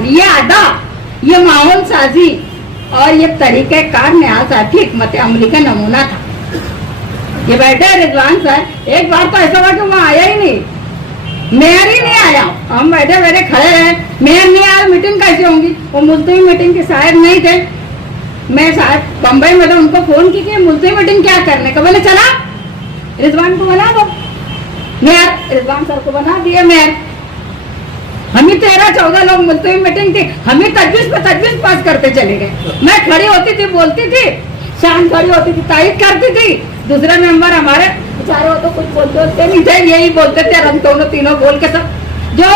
कहानी, ये अदा, ये माहौल साजी और ये तरीके कार निहाल साहब की हिकमत अमली का नमूना था। ये बैठे रिजवान सर, एक बार तो ऐसा हुआ कि वहाँ आया ही नहीं, मेयर ही नहीं आया। हम बैठे बैठे खड़े रहे, मेयर नहीं आया, मीटिंग कैसे होंगी? वो मुल्तवी मीटिंग के साहब नहीं थे। मैं साहब बम्बई में तो उनको फोन की कि मुल्तवी मीटिंग क्या करने का, बोले चला रिजवान को बना दो मेयर, रिजवान सर को बना दिया मेयर। हम ही 13-14 लोग मुल्तवी मीटिंग थी, हम ही तजवीज पे तजवीज पास करते चले गए। मैं खड़ी होती थी, बोलती थी, शान खड़ी होती थी, तारीफ करती थी। दूसरे मेंबर हमारे बेचारे वो तो कुछ बोलते नहीं थे, यही बोलते थे, हम दोनों तीनों बोल के सब। जो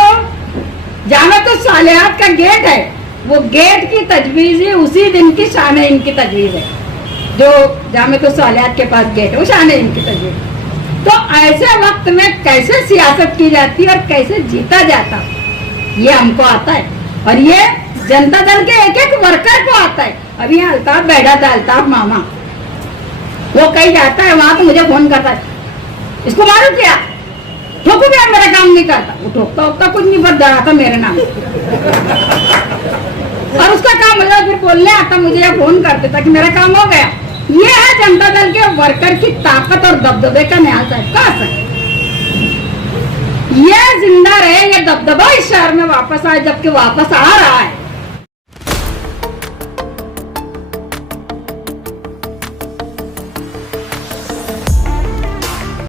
जामिअतुस सालिहात का गेट है, वो गेट की तजवीज ही उसी दिन की शान इनकी तजवीज है। जो जामिअतुस सालिहात के पास गेट है, वो शान इनकी तजवीज। तो ऐसे वक्त में कैसे सियासत की जाती है और कैसे जीता जाता, ये हमको आता है। और ये जनता दल के एक एक वर्कर को आता है। अभी यहाँ अल्ताफ बैठा था, अल्ताफ मामा, वो कहीं जाता है वहां तो मुझे फोन करता है, इसको मालूम क्या ठोकू क्या, मेरा काम नहीं करता। वो ठोकता उठता कुछ नहीं, बस डरा था मेरे नाम और उसका काम हो जाए, फिर बोलने आता मुझे या फोन करते था कि मेरा काम हो गया। ये है जनता दल के वर्कर की ताकत और दबदबे का निहाल साहब का असर। ये जिंदा रहे, ये दबदबा इस शहर में वापस आए, जबकि वापस आ रहा है।